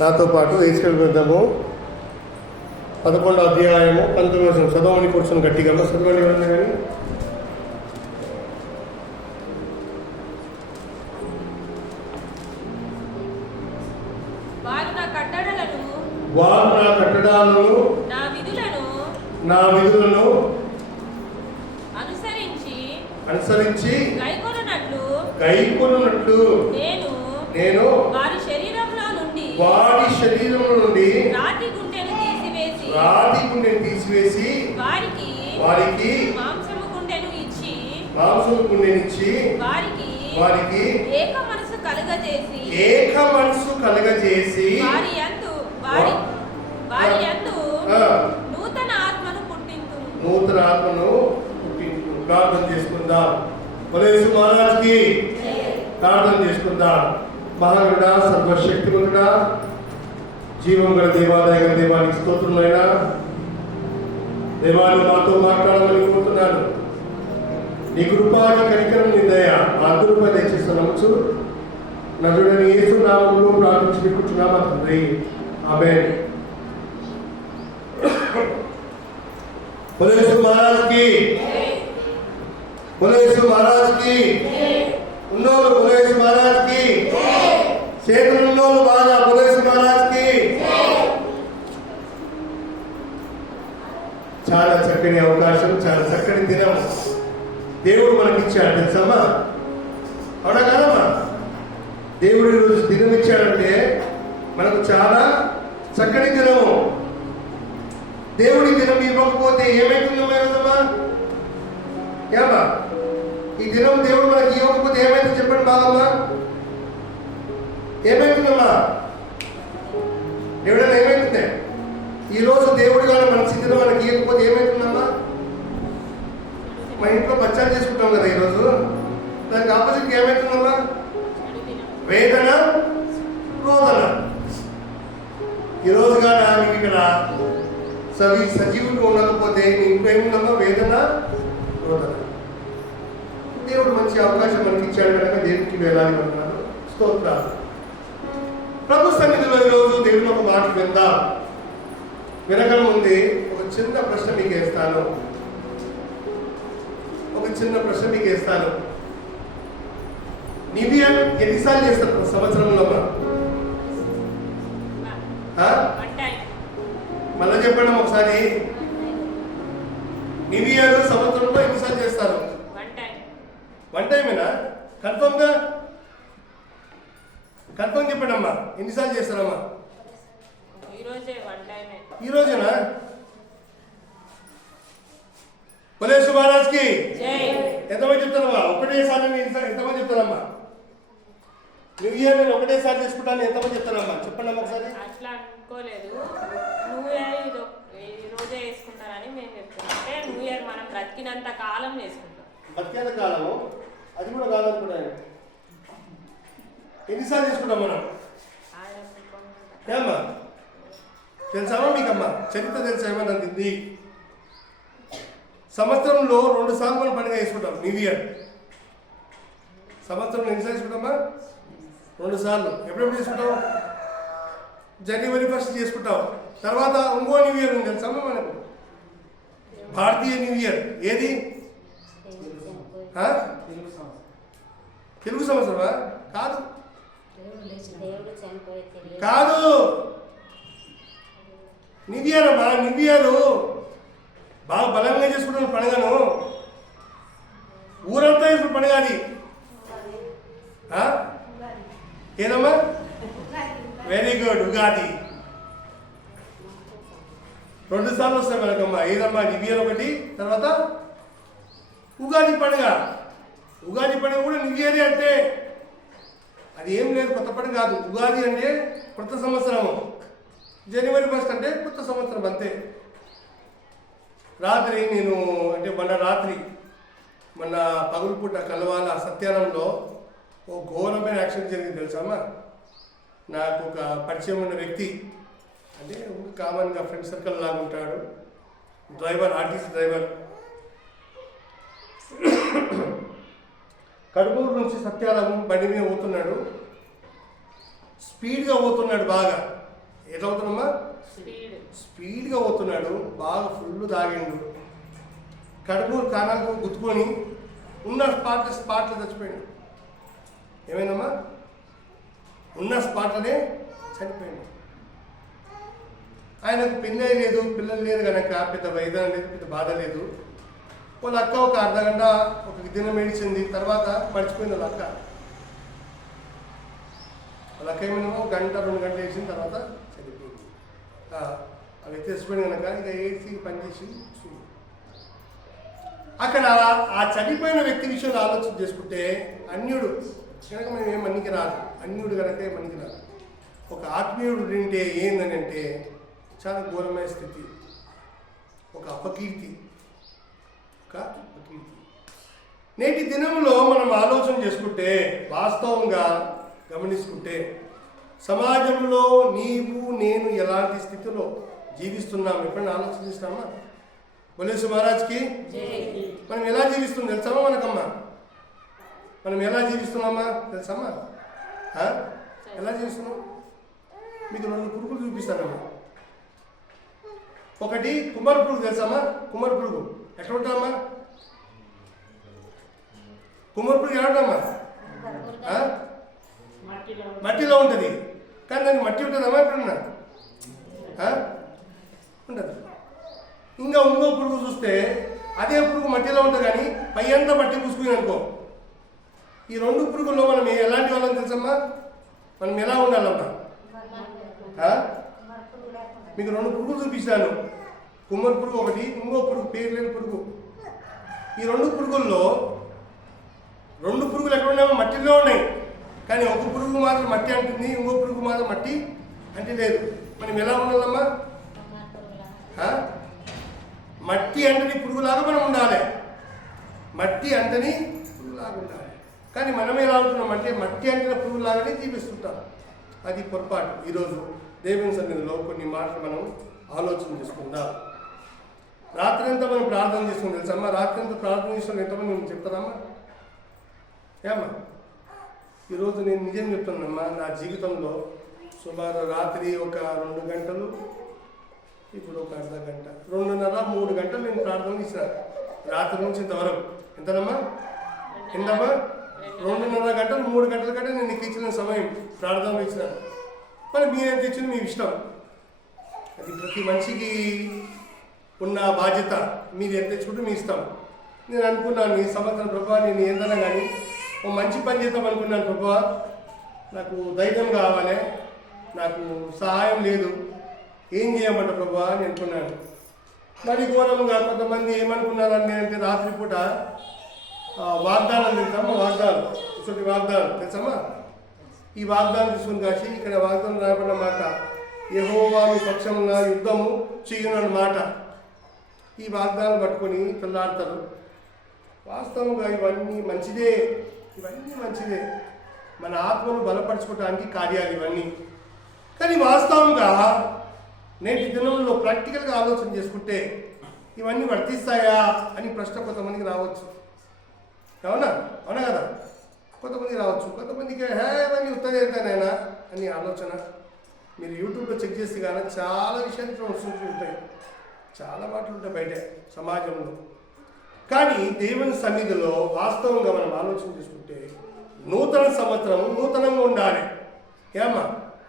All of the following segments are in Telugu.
నాతో పాటు హెచ్కెల్ గ్రంథము 11వ అధ్యాయము 19వ చదవని కూర్చొని గట్టిగా చదవని ఎవరన్నా కానీ వారు నా కట్టడాలను నా విధులను అనుసరించి గైకొనున్నట్లు నేను వారి శరీరంలో నుండి రాతి గుండెను తీసివేసి వారికి మాంసము గుండెను ఇచ్చి వారికి ఏక మనసు కలగజేసి వారి యందు నూతన ఆత్మను పుట్టించు. ప్రార్థన చేసుకుందాం. యేసు మహారాజ్కి ప్రార్థన చేసుకుందాం. మహాగణుడా, సర్వశక్తిమంతుడా, జీవం గల దేవాలయ దేవానికి స్తోత్రమైనా దేవాన్ని మాతో మాట్లాడమని కోరుతున్నాను. నీ కృపాని కనికరం నీ దయ మా అందరూపై దయచేసి నమ్ముచు నరుడని యేసు నామములో ప్రార్థించి పెట్టుకుంటున్నామా తండ్రి, ఆమేన్. యేసు మహారాజ్కి యేసు మహారాజ్కి ఉన్నోళ్ళు యేసు మహారాజ్కి చేతులు ఉన్నోళ్ళు బాగా యేసు మహారాజ్కి. చాలా చక్కని అవకాశం, చాలా చక్కని దినం దేవుడు మనకిచ్చాడు తెలుసమ్మా, అవునా కాదమ్మా? దేవుడు ఈరోజు దినం ఇచ్చాడంటే మనకు చాలా చక్కని దినము. దేవుడి దినం ఇవ్వకపోతే ఏమైతుందమ్మా? ఏమమ్మా ఏమా ఈ దినం దేవుడు మనకి ఇవ్వకపోతే ఏమైంది చెప్పండి బాగమ్మా? ఏమైతుందమ్మా? ఎవడైనా ఏమైతుంది? ఈరోజు దేవుడు కానీ మంచి దినం మనకి ఇవ్వకపోతే ఏమైతుందమ్మా? మా ఇంట్లో పచ్చాలు చేసుకుంటాం కదా ఈరోజు, దానికి ఆపోజిట్ ఏమైతుందమ్మా? వేదన, రోదన. ఈరోజు కానీ నీకు ఇక్కడ సజీవులు ఉండకపోతే నీకు ఏముందమ్మా? వేదన, రోదన. దేవుడు మంచి అవకాశం మనకి ఇచ్చాడు కనుక దేవుడికి వెళ్ళాలి అన్నారు. స్తోత్రాలు. ప్రభు సన్నిధిలో ఈరోజు దేవుడు ఒక మాట విందాం. వినక ముందే ఒక చిన్న ప్రశ్న మీకు వేస్తాను. నివియర్ ఎన్నిసార్లు చేస్తారు సంవత్సరంలో? మళ్ళా చెప్పండి ఒకసారి. నివియర్ సంవత్సరంలో ఎన్నిసార్లు చేస్తారు? వన్ టైమేనా? కన్ఫర్మ్ చెప్పండి అమ్మా, ఎన్నిసార్లు చేస్తారమ్మా? ఈ రోజేనా? యేసు మహారాజ్కి ఎంతమంది చెప్తారమ్మా? ఒకటేసారి ఎంతమంది చెప్తారమ్మా? న్యూ ఇయర్ నేను ఒకటేసారి చేసుకుంటాను ఎంతమంది చెప్తారమ్మా? చెప్పండి అమ్మా ఒకసారి. అట్లా అనుకోలేదు, న్యూ ఇయర్ ఈ రోజే వేసుకుంటారని మేము చెప్తున్నాం. అంటే న్యూ ఇయర్ మనం బ్రతికినంత కాలం చేసుకుంటాం. బ్రతికినంత కాలము అది కూడా కాదనుకున్నాను. ఎన్నిసార్లు చేసుకుంటాం మనం? ఏమ్మా తెలుసామా మీకమ్మా? చరిత్ర తెలుసా ఏమన్నా? ఇది సంవత్సరంలో 2 సార్లు మనం పండుగ చేసుకుంటాం. న్యూ ఇయర్ సంవత్సరంలో ఎన్నిసార్లు చేసుకుంటామా? 2 సార్లు. ఎప్పుడెప్పుడు చేసుకుంటాం? జనవరి 1 చేసుకుంటాం. తర్వాత ఇంకో న్యూ ఇయర్ ఉంది తెలుసమ్మా మనకు, భారతీయ న్యూ ఇయర్. ఏది? తెలుగు సంవత్సరమా? కాదు న్యూ ఇయర్ అమ్మా. న్యూ ఇయర్ బాగా బలంగా చేసుకుంటున్న పండుగను ఊరంతా చేసుకున్న పండుగ అది. ఏదమ్మా? Very good, Ugadi. 2 సార్లు వస్తాయి మనకమ్మా. ఏదమ్మా? న్యూ ఇయర్ ఒకటి, తర్వాత ఉగాది పండుగ. ఉగాది పండుగ కూడా న్యూ ఇయర్ అంటే అది ఏం లేదు, కొత్త పండుగ కాదు. ఉగాది అంటే కొత్త సంవత్సరము. జనవరి 1 అంటే కొత్త సంవత్సరం అంతే. రాత్రి నేను అంటే మొన్న పగులుపూట కలవాల సత్యానంలో ఓ ఘోరమైన యాక్సిడెంట్ జరిగింది తెలుసమ్మా. నాకు ఒక పరిచయం ఉన్న వ్యక్తి, అంటే కామన్గా ఫ్రెండ్ సర్కిల్ లాగా ఉంటాడు, డ్రైవర్, ఆర్టీసీ డ్రైవర్. కడుపూరు నుంచి సత్యారాము బండి మీద పోతున్నాడు. స్పీడ్గా పోతున్నాడు, బాగా ఏదవుతున్నామా స్పీడ్గా పోతున్నాడు, బాగా ఫుల్ తాగిండు, కడుపు కానాలకు గుర్తుకొని ఉన్న స్పాట్లో చచ్చిపోయాడు. ఏమైందమ్మా? ఉన్న స్పాట్లోనే చనిపోయాడు. ఆయనకు పెళ్ళి లేదు, పిల్లలు లేదు కనుక పెద్ద వైద్యం లేదు, పెద్ద బాధ లేదు. వాళ్ళ అక్క ఒక అర్ధగంట ఒక దినం ఏడిచింది, తర్వాత మర్చిపోయింది వాళ్ళ అక్క. వాళ్ళ అక్క ఏమైనా గంట 2 గంటలు వేసిన తర్వాత చనిపోయింది. ఆ వ్యక్తి చచ్చిపోయింది కనుక ఇక ఏడ్చి పనిచేసి అక్కడ ఆ చనిపోయిన వ్యక్తి విషయంలో ఆలోచన చేసుకుంటే అన్యుడు కనుక మనం ఏం మనికి రాదు, అన్యుడు కనుక మనికి రాదు. ఒక ఆత్మీయుడు వింటే ఏందని అంటే చాలా ఘోరమైన స్థితి, ఒక అపకీర్తి. నేటి దినంలో మనం ఆలోచన చేసుకుంటే, వాస్తవంగా గమనించుకుంటే, సమాజంలో నీవు నేను ఎలాంటి స్థితిలో జీవిస్తున్నాం ఎప్పుడైనా ఆలోచన చేస్తామా? బోలేసు మహారాజ్కి మనం ఎలా జీవిస్తున్నాం తెలుసామా? మనకమ్మా మనం ఎలా జీవిస్తున్నామా తెలుసమ్మా? ఎలా జీవిస్తున్నాం? మీకు 2 పురుగులు చూపిస్తానమ్మా. ఒకటి కుమ్మర పురుగు తెలుసామా? కుమ్మర పురుగు ఎట్లా ఉంటామా? కుమ్మర పురుగు ఎలా ఉంటామా? మట్టిలో ఉంటుంది. కానీ దానికి మట్టి ఉంటుందమ్మా ఎప్పుడన్నా? ఉండదు. ఇంకా ఇంకో పురుగు చూస్తే అదే పురుగు మట్టిలో ఉంటుంది, కానీ పై అంతా మట్టి పూసుకుని అనుకో. ఈ 2 పురుగుల్లో మనం ఎలాంటి వాళ్ళని తెలుసమ్మా? మనం ఎలా ఉండాలమ్మా? మీకు 2 పురుగులు చూపించాను. కుమ్మరి పురుగు ఒకటి, ఇంకో పురుగు పేరు లేని పురుగు. ఈ 2 పురుగుల్లో 2 పురుగులు ఎక్కడ ఉన్నాయో మట్టిలో ఉన్నాయి, కానీ ఒక పురుగు మాత్రం మట్టి అంటుంది, ఇంకో పురుగు మాత్రం మట్టి అంటే లేదు. మనం ఎలా ఉండాలమ్మా? మట్టి అంటని పురుగులాగా మనం ఉండాలి, మట్టి అంటని పురుగులాగా ఉండాలి. కానీ మనం ఎలా ఉంటున్నాం అంటే మట్టి అంటిన పురుగులాగానే జీవిస్తుంటాం. అది పొరపాటు. ఈరోజు దేవుని సన్నిధిలో కొన్ని మాటలు మనం ఆలోచన చేసుకుందాం. రాత్రి అంతా మనం ప్రార్థన చేసుకుని తెలుసమ్మా? రాత్రి అంతా ప్రార్థన చేసుకుని ఎంతమంది మేము చెప్తారమ్మా? ఏమ్మా? ఈరోజు నేను నిజం చెప్తున్నానమ్మా, నా జీవితంలో సుమారు రాత్రి ఒక 2 గంటలు, ఇప్పుడు ఒక అర్ధ గంట, 2.5-3 గంటలు నేను ప్రార్థన ఇచ్చినాను రాత్రి నుంచి ఇంతవరకు. ఎంతనమ్మా? ఎంతమ్మా? 2.5 గంటలు 3 గంటల కంటే నేను నీకు ఇచ్చిన సమయం ప్రార్థనలో ఇచ్చినాను. మరి మీరేం తెచ్చింది మీ ఇష్టం. అది ప్రతి మనిషికి ఉన్న బాధ్యత. మీరు ఎంత తెచ్చుకుంటే మీ ఇష్టం. నేను అనుకున్నాను ఈ సంవత్సరం ప్రభావ నేను ఏందన్నా కానీ ఓ మంచి పని చేద్దాం అనుకున్నాను. ప్రభావ నాకు ధైర్యం కావాలి, నాకు సహాయం లేదు, ఏం చేయమంట ప్రభావ అని అనుకున్నాను. మరి ఘోరంగా కొంతమంది ఏమనుకున్నారని అంటే రాత్రిపూట వాగ్దానాలు తెలుసమ్మా? వాగ్దానం ఇటువంటి వాగ్దానం తెలుసమ్మా? ఈ వాగ్దానం తీసుకుని కాసి ఇక్కడ వాగ్దానం రాబడిన మాట, యెహోవా మీ పక్షమున యుద్ధము చేయనన్న మాట. ఈ వాగ్దానం పట్టుకొని పిల్లాడతారు. వాస్తవంగా ఇవన్నీ మంచిదే, ఇవన్నీ మంచిదే, మన ఆత్మను బలపరచుకోవడానికి కార్యాలు ఇవన్నీ. కానీ వాస్తవంగా నేటి దినంలో ప్రాక్టికల్గా ఆలోచన చేసుకుంటే ఇవన్నీ వర్తిస్తాయా అని ప్రశ్న కొంతమందికి రావచ్చు. అవునా? అవునా కదా? కొంతమందికి రావచ్చు. కొంతమందికి ఇవన్నీ ఉత్తరేతనైనా అని ఆలోచన. మీరు యూట్యూబ్లో చెక్ చేస్తే కానీ చాలా విషయాలు వస్తుంటూ ఉంటాయి, చాలా మాటలు ఉంటాయి బయట సమాజంలో. కానీ దేవుని సన్నిధిలో వాస్తవంగా మనం ఆలోచన చేసుకుంటే నూతన సంవత్సరం నూతనంగా ఉండాలి. ఏమ్మా?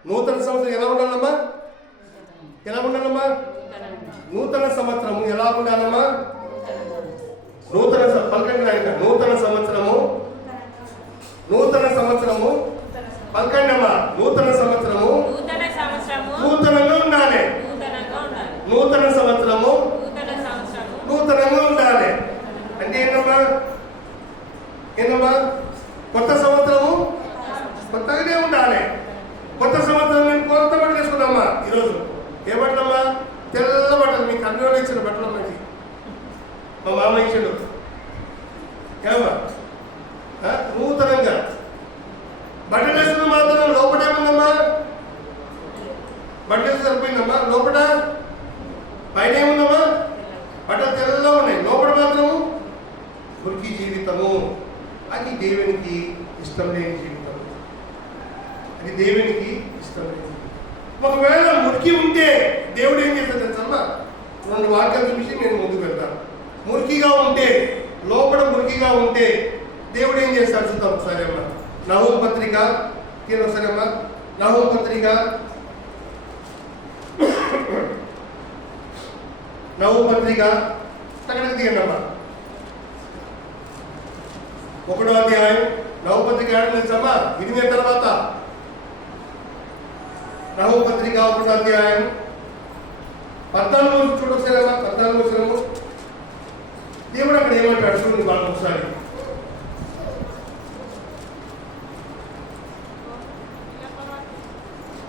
నూతన సంవత్సరం ఎలా ఉండాలమ్మా? ఎలా ఉండాలమ్మా? నూతన సంవత్సరము ఎలా ఉండాలమ్మా? నూతన పలకండి. నూతన సంవత్సరము, నూతన సంవత్సరము పలకండి అమ్మా. నూతన సంవత్సరము నూతనంగా ఉండాలి. నూతన సంవత్సరము నూతనంగా ఉండాలి అంటే ఏంటమ్మా? ఏంటమ్మా? కొత్త సంవత్సరము కొత్తగానే ఉండాలి. కొత్త సంవత్సరం నేను కొత్త బట్టలు వేసుకున్నామ్మా. ఈరోజు ఏ బట్టలమ్మా? తెల్ల బట్టలు. మీ కన్నులో ఇచ్చిన బట్టలు అమ్మది మా మామ ఇచ్చాడు. ఏమమ్మా? నూతనంగా బట్టలు వేసుకున్న మాత్రం లోపల ఏముందమ్మా? బట్టలు సరిపోయిందమ్మా. లోపల పైన ఏముందమ్మా? బట్టలు తెల్లగా ఉన్నాయి, లోపల మాత్రము మురికి జీవితము. అది దేవునికి ఇష్టం లేని జీవితం, అది దేవునికి ఒకవేళ మురికి ఉంటే దేవుడు ఏం చేస్తాడు తెలుసమ్మా? 2 వాక్యాలు చూసి నేను ముందుకు వెళ్తాను. మురికిగా ఉంటే, లోపల మురికిగా ఉంటే దేవుడు ఏం చేస్తాడు చూద్దాం ఒకసారి అమ్మా. నహూము పత్రిక తీరు ఒకసారి అమ్మా. నహూము పత్రిక తగ్గడానికి తీయండి అమ్మా. 1వ అధ్యాయం నహూము పత్రిక ఏడు తెలుసమ్మా? వినిన తర్వాత నహూము పత్రిక 1వ అధ్యాయం 14 చూడొచ్చారమ్మా. 14 వచనము దేవుడు అక్కడ ఏమంటాడు చూడండి వాళ్ళకి ఒకసారి.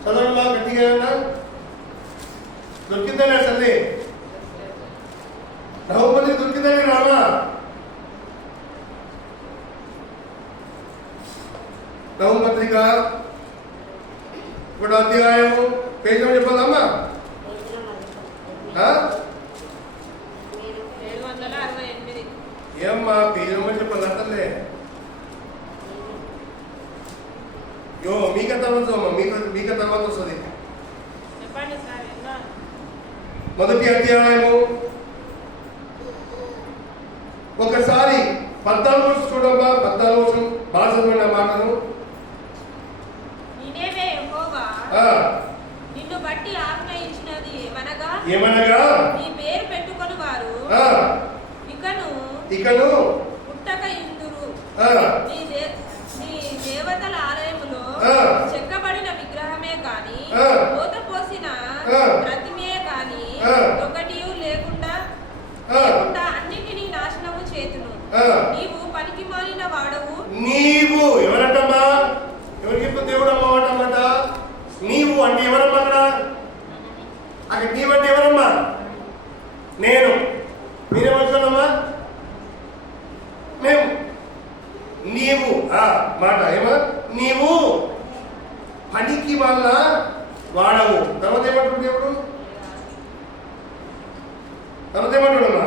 చదవమ్మా గట్టిగా దొరికిందని చదివే నహూము పత్రిక దొరికిందని రామా. నహూము పత్రిక 1వ అధ్యాయం పేజీ చెప్పాలమ్మా. 768. ఏమ్మా పేజీ చెప్పాలి అతలే యో మీక తర్వాత మీక తర్వాత వస్తుంది. చెప్పండి సార్. 1వ అధ్యాయము ఒకసారి 14 చూడమ్మా. 14 బాధమైన మాటను నీవే యెహోవా నిన్ను బట్టి ఆజ్ఞయించినది ఏమనగా నీ పేరు పెట్టుకొని వారు ఇకను పుట్టక ఇందురు. నీ దేవతల ఆలయములో చెక్కబడిన విగ్రహమే కాని పోత పోసిన ప్రతిమే కాని ఒకటి లేకుండా అన్నిటినీ నాశనము చేతును. నీవు పనికి మాలిన వాడవు. నీవు ఎవరటమ్మా? ఎవరికి దేవుడు అమ్మమాట? నీవు అంటే ఎవరమ్మా? అక్కడ నీవంటే ఎవరమ్మా? నేను. మీరేమనుకోనమ్మా? మేము. నీవు మాట ఏమా? నీవు పనికి వల్ల వాడవు. తర్వాత ఏమంటాడు దేవుడు? తర్వాత ఏమంటాడమ్మా?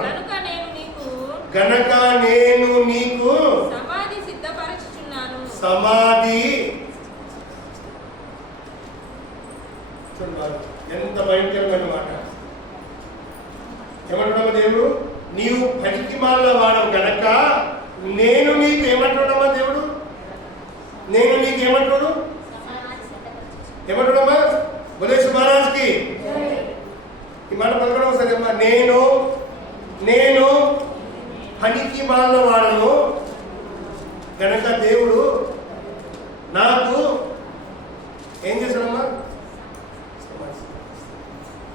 గనక నేను నీకు సమాధి సిద్ధపరచుచున్నాను. సమాధి ఎంత భయంకరమైన మాట. ఏమంటాడమ్మా దేవుడు? నీవు పనికి మాల వాడవు గనక నేను నీకు ఏమంటాడమ్మా దేవుడు? నేను నీకు ఏమంటాడు? ఏమంటాడమ్మా? బులేష్ మహారాజ్కి ఈ మాట పలకడం సరే అమ్మా. నేను పనికి మాల వాడను గనక దేవుడు నాకు ఏం చేశాడమ్మా?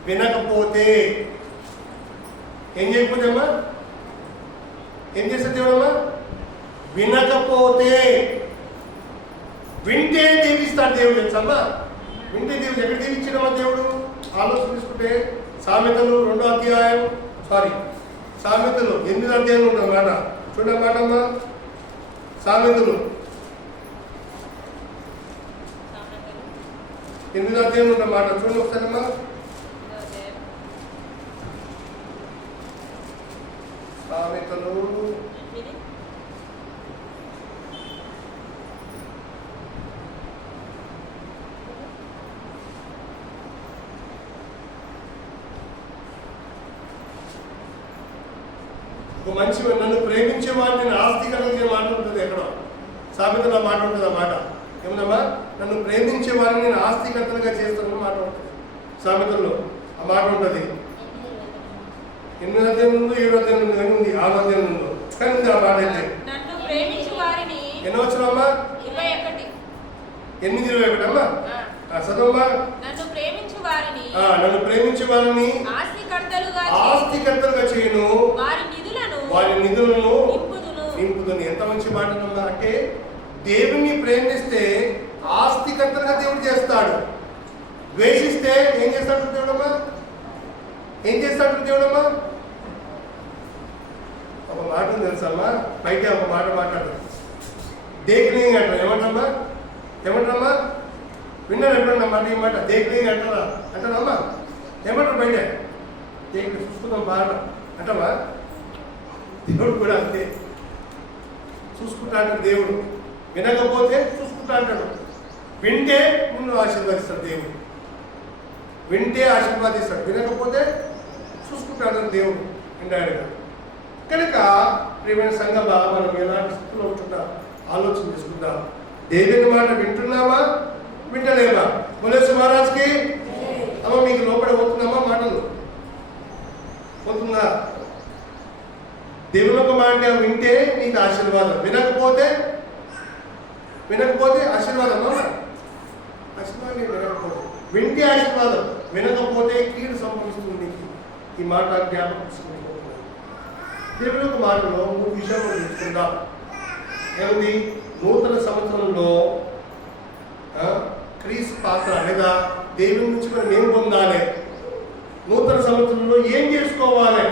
వినకపోతే ఏం చేయకపోతే అమ్మా? ఏం చేస్తాడు దేవుడమ్మా? వినకపోతే. వింటే దీవిస్తాడు దేవుడు తెలుసమ్మా. వింటే దేవుడు ఎక్కడ దీవించడమ్మా దేవుడు? ఆలోచన తీసుకుంటే సామెతలు 2వ అధ్యాయం సామెతలు 8వ అధ్యాయం ఉంటుంది మాట. చూడమాట అమ్మా. సామెతలు 8వ అధ్యాయం ఉన్న మాట చూడండి ఒకసారమ్మా. సామెతలు ఒక మంచి నన్ను ప్రేమించే వాడిని నేను ఆస్తి కలిగే మాట ఉంటుంది. ఎక్కడ సామెతలో మాట ఉంటుంది ఆ మాట. ఏమన్నా? నన్ను ప్రేమించే వారిని నేను ఆస్తికర్తలుగా చేస్తానని మాట ఉంటుంది సామెతల్లో. ఆ మాట ఉంటుంది. 8వ అధ్యాయం ముందు 7వ అధ్యాయం ముందు కానీ ఉంది. 6వ అధ్యాయం ముందు కానీ ఉంది ఆ మాట. అయితే ఎన్నో వచ్చినమ్మా? 8:21 అమ్మా. చదవమ్మా. నన్ను ప్రేమించు వారిని ఆస్తికర్తలుగా చేయను, వారి నిధులను నింపుదును. ఎంత మంచి మాట అమ్మా. అంటే దేవుణ్ణి ప్రేమిస్తే ఆస్తికర్తలుగా దేవుడు చేస్తాడు. ద్వేషిస్తే ఏం చేస్తాడు దేవుడమ్మా? ఏం చేస్తాడు దేవుడమ్మా? ఒక మాట తెలుసమ్మా. బయట ఒక మాట మాట్లాడు. దేక్లింగ్ అంటారు. ఏమంటారమ్మా? విన్నారు ఎప్పుడన్నా మాట? ఈ మాట దేక్లింగ్ అంటారమ్మా. ఏమంటారు బయట? దేనికి చూసుకుందాం బాగా అంటావా? దేవుడు కూడా అంతే. చూసుకుంటా అంటాడు దేవుడు. వినకపోతే చూసుకుంటా అంటాడు. వింటే నిన్ను ఆశీర్వదిస్తాడు దేవుడు. వింటే ఆశీర్వాదిస్తాడు, వినకపోతే చూసుకుంటాడు దేవుడు ఇండైరెక్ట్గా. కనుక ప్రియమైన సంఘమా, మనం ఎలాంటి స్థితిలో ఉంటున్నా ఆలోచన చేసుకుందాం. దేవుని మాట వింటున్నావా, వింటలేవా? బోలేసు మహారాజ్కి అమ్మ, మీకు లోపల పోతున్నామా? మాటలు పోతుందా? దేవుని ఒక మాట వింటే నీకు ఆశీర్వాదం, వినకపోతే ఆశీర్వాదం. ఆశీర్వాదం వినకపోతే, వింటే ఆశీర్వాదం, వినకపోతే కీడు సంభవిస్తుంది నీకు. ఈ మాట జ్ఞాపకం చేసుకుంటున్నాను. దేవుని ఒక మాటలో 3 విషయాలు తెలుసుకుందాం. ఏమిటి? నూతన సంవత్సరంలో క్రీస్తు పాత్ర లేదా దేవుని నుంచి మనం ఏం పొందాలి, నూతన సంవత్సరంలో ఏం చేసుకోవాలి,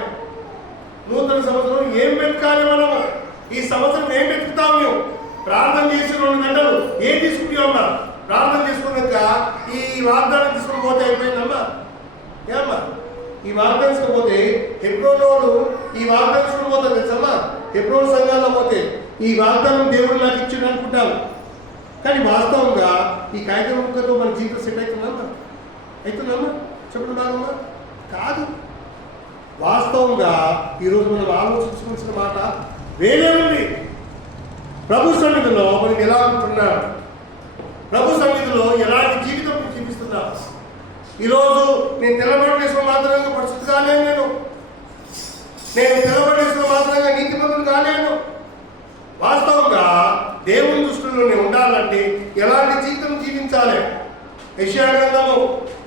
నూతన సంవత్సరంలో ఏం వెతకాలి, మనము ఈ సంవత్సరం ఏం వెతుకుతాం? మేము ప్రార్థన చేసి 2 గంటలు ఏం తీసుకుంటామమ్మా? ప్రార్థన చేసుకున్నాక ఈ వాగ్దానం తీసుకుని పోతే అయిపోయిందమ్మా. ఏమ్మా, ఈ వాగ్దానం తీసుకుపోతే ఎప్పుడోనోడు ఈ వాగ్దానం తీసుకుని పోతారు తెలుసమ్మా. ఎప్పుడో సంఘాల్లో పోతే ఈ వాగ్దానం దేవుడు నాకు ఇచ్చిండు అనుకుంటాం, కానీ వాస్తవంగా ఈ కాగితం ముక్కతో మన జీవితం సెట్ అవుతుందమ్మా? అవుతుందమ్మా? చెప్పండి బాగమ్మా. కాదు. వాస్తవంగా ఈరోజు మనం ఆలోచించుకోవాల్సిన మాట వేరే ఉంది. ప్రభు సన్నిధిలో మనం ఎలా ఉంటున్నాం, ప్రభు సన్నిధిలో ఎలాంటి జీవితం జీవిస్తున్నాం. ఈరోజు నేను తెల్లబడేసిన మాత్రంగా పరిస్థితి కాలేను, నేను తెల్లబడేసిన మాత్రంగా నీతిమంతులు కాలేను. వాస్తవంగా దేవుని దృష్టిలోనే ఉండాలంటే ఎలాంటి జీవితం జీవించాలి? యెషయా గ్రంథము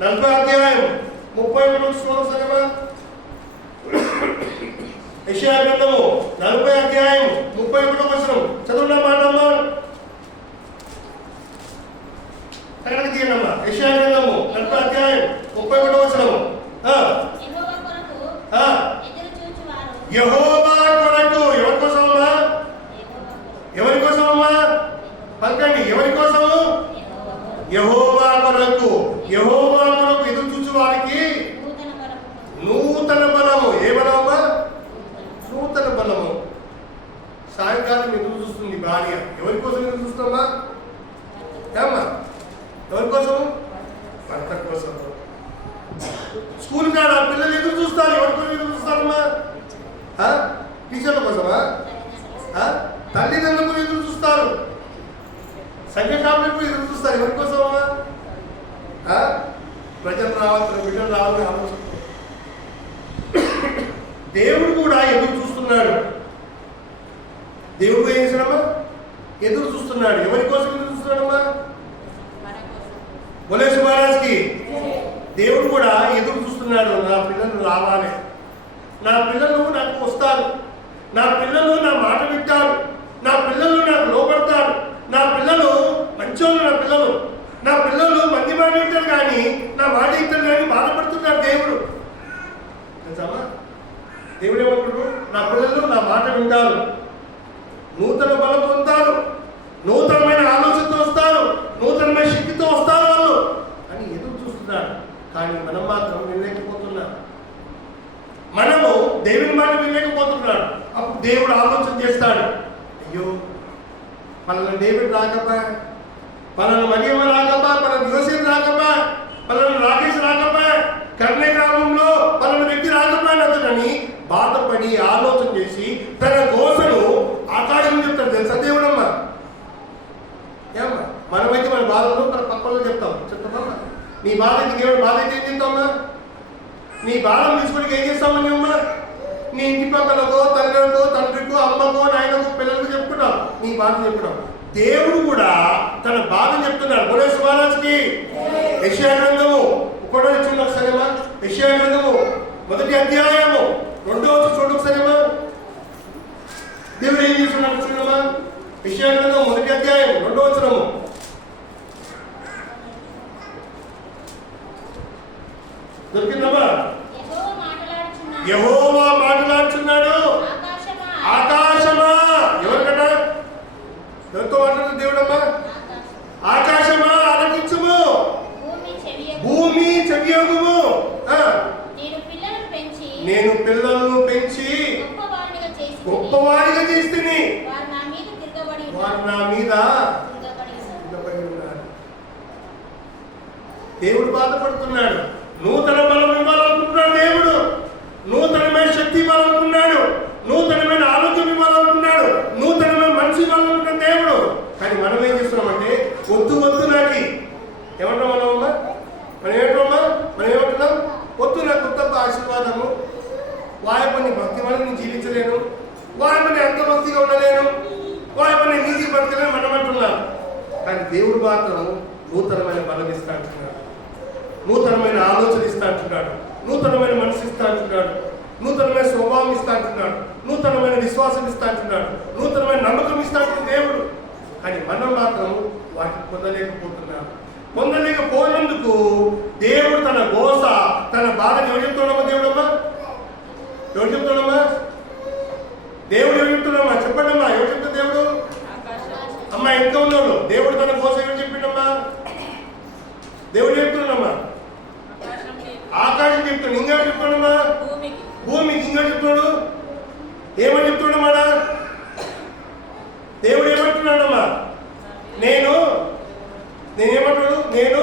40 అధ్యాయం 31 చూడసగమా? యెషయా గ్రంథము 40 అధ్యాయం 31 వచనం చదువున్నా మాటమ్మా. కరెక్ట్ తీయనమ్మా. యెషయా గ్రంథము 40 అధ్యాయం 31 వచనం. యెహోవా కొరకు, ఎవరి కోసమమ్మా? ఎవరి కోసమమ్మా? పలకండి. ఎవరి కోసము? యెహోవా కొరకు. యెహోవా కొరకు ఎదురు చూచు వారికి నూతన బలము. ఏ బలమమ్మా? నూతన బలము. సాయంకాలం ఎదురు చూస్తుంది భార్య. ఎవరి కోసం ఎదురు చూస్తామా? ఏమ్మా, ఎవరి కోసము? భర్త కోసం. స్కూల్ కాడ పిల్లలు ఎదురు చూస్తారు. ఎవరి కోసం ఎదురు చూస్తారమ్మా? టీచర్ల కోసమా? తల్లిదండ్రులకు ఎదురు చూస్తారు. సంఘకాలకు ఎదురు చూస్తారు. ఎవరి కోసమా? ప్రజలు రావాలి, బిడ్డలు రావాలని ఆలోచన. దేవుడు కూడా ఎదురు చూస్తున్నాడు. దేవుడు ఏం చేశాడమ్మా? ఎదురు చూస్తున్నాడు. ఎవరి కోసం ఎదురు చూస్తున్నాడమ్మా? బోలేసు మహారాజ్కి దేవుడు కూడా ఎదురు చూస్తున్నాడు. నా పిల్లలు రావాలి, నా పిల్లలు నాకు వస్తారు, నా పిల్లలు నా మాట వింటారు, నా పిల్లలు నాకు లోపడతారు, నా పిల్లలు మంచోళ్ళు, నా పిల్లలు మంది మాట వింటారు కానీ నా మాట వింటారు కానీ బాధపడుతున్నాడు దేవుడు. తెలుసమ్మా? దేవుడు ఏమంటాడు? నా పిల్లలు నా మాట వింటారు, నూతన బలం పొందుతారు, నూతనమైన ఆలోచనతో వస్తారు, నూతనమైన శక్తితో వస్తారు వాళ్ళు అని ఎదురు చూస్తున్నాడు. కానీ మనం మాత్రం వినలేకపోతున్నాం. మనము దేవుని మాట వినలేకపోతున్నాడు. అప్పుడు దేవుడు ఆలోచన చేస్తాడు, అయ్యో పలానా డేవిడ్ రాకపా, పలానా మరియమ్మ రాకపా, పలానా యోసేపు రాకపా, పలానా రాకేష్ రాకపా, కర్ణే గ్రామంలో పలానా వ్యక్తి రాకపా అని బాధపడి ఆలోచన చేసి తన దోషను ఆకాశం చెప్తాడు. తెలుసా దేవుడమ్మా? ఏమ్మా, మనమైతే మన బాధలు మన పక్కలో చెప్తామా? నీ బాధ అయితే దేవుడు బాధ అయితే ఏం చెప్తామా? నీ బాధను తీసుకోవడానికి ఏం చేస్తామని అమ్మా? నీ ఇంటి పక్కలకో, తల్లికో, తండ్రికో, అమ్మకో, నాయనకో, పిల్లలకు చెప్పుకున్నావు, నీ బాధ చెప్పుకున్నావు. దేవుడు కూడా తన బాధ చెప్తున్నాడు. బోలేసు మహారాజ్కి యెషయా గ్రంథము 1 చూడండి ఒకసారిమా. యెషయా గ్రంథము 1 అధ్యాయము 2వ వచనం చూడండి ఒకసారిమా. దేవుడు ఏం చేస్తున్నాడు చూడమ్మా. యెషయా గ్రంథం 1 అధ్యాయం 2వ వచనము. దొరికిందమ్మా? యెహోవా మాట్లాడుచున్నాడు. ఆకాశమా, ఎవరికట? ఎవరితో మాట్లాడుతుంది దేవుడమ్మా? ఆకాశమా ఆలకించుము, భూమి చెవియొగ్గుము. నేను పిల్లలను పెంచి గొప్పవాడిగా చేస్తుని వారు నా మీద తిరగబడి ఉన్నారు. బాధపడుతున్నాడు. నూతన బలం ఇవ్వాలనుకుంటున్నాడు దేవుడు. నూతనమైన శక్తి ఇవ్వాలనుకున్నాడు. నూతనమైన ఆరోగ్యం ఇవ్వాలనుకున్నాడు. నూతనమైన మనిషి ఇవ్వాలనుకున్నాడు దేవుడు. కానీ మనం ఏం చేస్తున్నామంటే వద్దు వద్దు నాకి ఏమంటాం మనమమ్మా? మనం ఏమంటామమ్మా? మనం ఏమంటున్నాం? వద్దు నాకు కొత్త ఆశీర్వాదము, వాయపని భక్తి వల్ల నేను జీవించలేను, వాయపని అంతభక్తిగా ఉండలేను, వాయపని నీతి బతకలేను మనం అంటున్నాం. కానీ దేవుడు మాత్రం నూతనమైన బలం ఇస్తా అంటున్నాడు, నూతనమైన ఆలోచన ఇస్తా అంటున్నాడు, నూతనమైన మనసు ఇస్తా అంటున్నాడు, నూతనమైన స్వభావం ఇస్తా అంటున్నాడు, నూతనమైన విశ్వాసం ఇస్తా అంటున్నాడు, నూతనమైన నమ్మకం ఇస్తా అంటున్నాడు దేవుడు. కానీ మనం మాత్రం వాటిని పొందలేకపోతున్నాం. పొందలేకపోయినందుకు దేవుడు తన గోస, తన బాధను ఎవరు చెప్తున్నామా? దేవుడమ్మా ఎవరు చెప్తున్నామా? దేవుడు ఎవరు చెప్తున్నామా? చెప్పండి అమ్మా, ఎవరు చెప్తా దేవుడు? అమ్మా ఇంకా ఉన్నాడు. దేవుడు తన గోస ఎవరు చెప్పిండమ్మా? దేవుడు చెప్తున్నాడమ్మా, ఆకాశం చెప్తాడు. ఇంకా చెప్తాడమ్మా, భూమికి ఇంకా చెప్తాడు. ఏమని చెప్తున్నాడమ్మా? దేవుడు ఏమంటున్నాడమ్మా? నేనేమంటాడు? నేను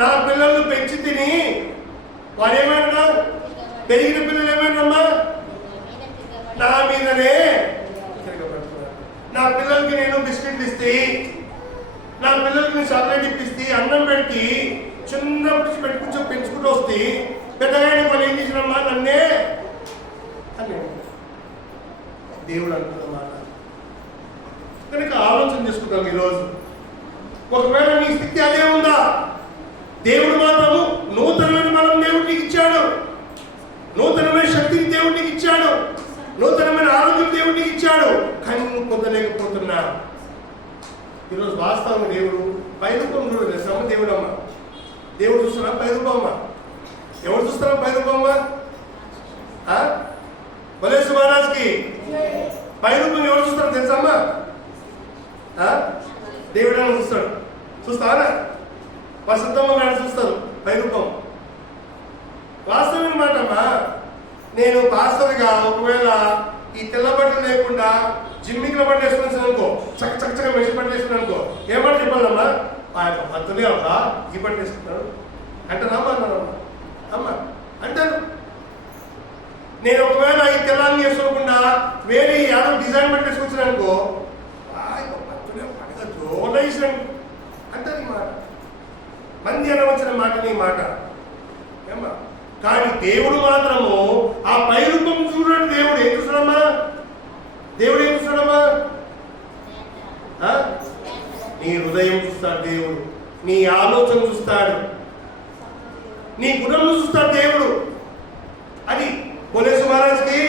నా పిల్లలను పెంచి తిని వారు ఏమైనా పెరిగిన పిల్లలు ఏమైనామ్మా నా మీదనే తిరగబడుతున్నారు. నా పిల్లలకి నేను బిస్కెట్లు ఇస్తే, నా పిల్లలకి నేను చాక్లెట్ ఇప్పిస్తే, అన్నం పెట్టి చిన్నప్పటి పెట్టుకుని పెంచుకుంటూ వస్తే పెద్దగా వాళ్ళు ఏం చేసినమ్మా నన్నే అని దేవుడు అంటున్నమాట. కనుక ఆలోచన చేసుకుంటాం ఈరోజు. ఒకవేళ నీ స్థితి అదే ఉందా? దేవుడు మాత్రము నూతనమైన బలం దేవుడు నీకు ఇచ్చాడు, నూతనమైన శక్తిని దేవుడు నీకు ఇచ్చాడు, నూతనమైన ఆరోగ్యం దేవుడు నీకు ఇచ్చాడు. కానీ నువ్వు పొందలేకపోతున్నావు. ఈరోజు వాస్తవంగా దేవుడు పైరూపం చూడలేదు. శ్రమ దేవుడు అమ్మ, దేవుడు చూస్తున్నాం పైరూపమ్మ. ఎవరు చూస్తున్నాం పైరూపమ్మ? బలేసు మహారాజ్కి పైరూపం ఎవరు చూస్తారు తెలుసమ్మా? దేవుడు అని చూస్తాడు. చూస్తావా? వసంతమ్మ గారు చూస్తారు పైరూపం. వాస్తవం మాట అమ్మా. నేను పాస్టర్గా ఒకవేళ ఈ తెల్ల బట్టలు లేకుండా జిమ్మికిల బట్టలు వేసుకున్నాను అనుకో, చక్కగా మెషి బట్టలు వేసుకున్నాను అనుకో, ఏమంటే చెప్పాలమ్మా? ఆ యొక్క భక్తులే ఒక ఈ బట్టలు వేసుకుంటాడు అంటారమ్మా అన్నారమ్మా. అమ్మ అంటారు. నేను ఒకవేళ ఈ తెల్లాన్ని వేసుకోకుండా వేరే యాదవ్ డిజైన్ బట్టి వేసుకొచ్చాను అనుకో, అంటారు. ఈ మాట మంది అనవచ్చిన మాట, నీ మాట ఏమ్మా. కానీ దేవుడు మాత్రము ఆ పైరూపం చూడండి. దేవుడు ఏం చూస్తాడమ్మా? దేవుడు ఏం చూస్తాడమ్మా? నీ హృదయం చూస్తాడు దేవుడు, నీ ఆలోచన చూస్తాడు, నీ గుణం చూస్తాడు దేవుడు. అది బలేసు మహారాజ్కి.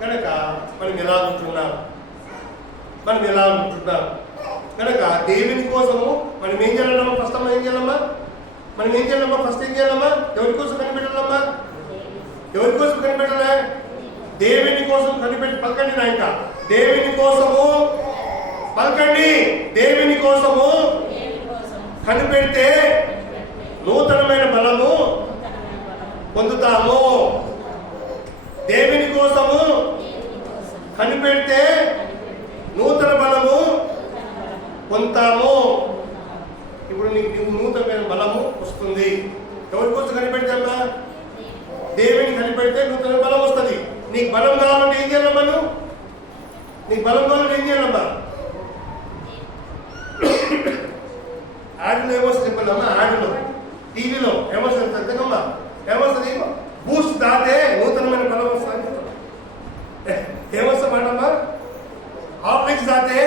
కనుక మనం ఎలా ఉంటున్నాం? కనుక దేవుని కోసము మనం ఏం చేయాలమ్మా? ఫస్ట్ అమ్మా ఏం చేయాలమ్మా? ఫస్ట్ ఏం చేయాలమ్మా? ఎవరి కోసం కనిపెట్టాలమ్మా? ఎవరి కోసం కనిపెట్టాలి? దేవుని కోసం కనిపెట్టి పలకండి నాయక. దేవుని కోసము పలకండి. దేవుని కోసము కనిపెడితే నూతనమైన బలము పొందుతాము. దేవుని కోసము కనిపెడితే నూతన బలము పొందుతాము. ఇప్పుడు నీకు నూతనమైన బలము వస్తుంది. ఎవరి కోసం కనిపెడతామా? దేవుని కనిపెడితే నూతన బలం వస్తుంది. నీకు బలం కావాలంటే ఏం చేయాలమ్మా? నీకు బలం కావాలంటే ఏం చేయాలమ్మా? యాడ్లో ఏమొస్తుంది చెప్పాలమ్మా? యాడ్లో టీవీలో ఏమొస్తుంది? పెద్దగమ్మా ఏమొస్తుంది? బూస్ట్ దాటే నూతనమైన బలం వస్తుంది. ఏమొస్తా మాటమ్మా? ఆఫ్లిక్స్ దాటే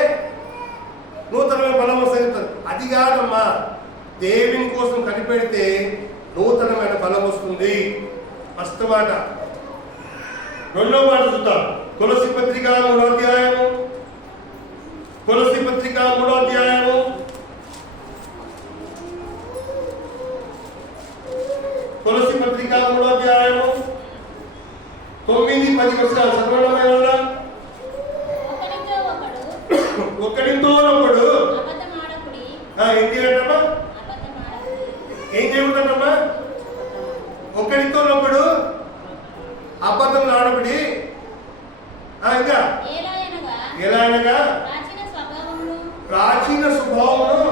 నూతనమైన బలం వస్తుంది. అది కాదమ్మా, దేవుని కోసం కనిపెడితే నూతనమైన బలం వస్తుంది. ఫస్ట్ మాట. రెండో మాట చూద్దాం. కొలస్సీ పత్రిక 3వ అధ్యాయము. కొలస్సీ పత్రిక 3వ అధ్యాయము 9-10 వచనాలు చదవడం. ఒకరితో ఒకడు ఏంటి అంటమ్మా? ఏం చేయకూడదమ్మా? ఒకరితో ఒకడు అబద్ధం ఆడబడి ఇంకా ఎలా అనగా ప్రాచీన స్వభావమును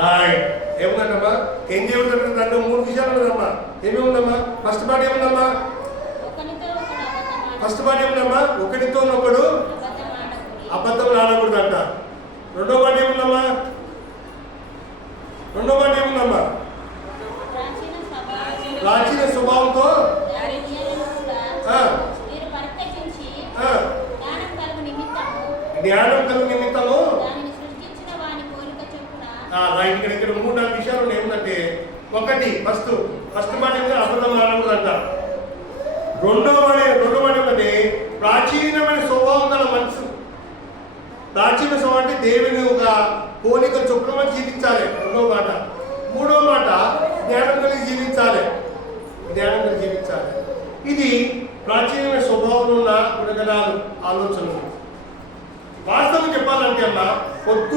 రైట్. ఏముందమ్మా? ఏం చేయడం దాంట్లో 3 విషయాలు ఉన్నదమ్మా. ఏమేముందమ్మా? ఫస్ట్ పార్ట్ ఏముందమ్మా? ఫస్ట్ పార్ట్ ఏముందమ్మా? ఒకరితో ఒకడు అబద్ధం ఆడకూడదు అంట. రెండో పార్ట్ ఏముందమ్మా? ప్రాచీన స్వభావంతో జ్ఞానం కలుగు నిమిత్తము రైట్. ఇక్కడ 3-4 విషయాలు ఉన్నాయి. ఏమిటంటే ఒకటి ఫస్ట్ మాట ఏమిటంటే అబద్ధం ఆడకూడదు అంట. రెండో మాట ఏమిటంటే ప్రాచీనమైన స్వభావం గల మనసు. ప్రాచీన స్వభావం అంటే దేవుని ఒక పోలిక చొప్పున మనం జీవించాలి. రెండో మాట. మూడో మాట జ్ఞానం కలిగి జీవించాలి. ఇది ప్రాచీనమైన స్వభావంలో ఉన్న గుణగణాలు, ఆలోచనలు. వాస్తవం చెప్పాలంటే అమ్మ, పొద్దు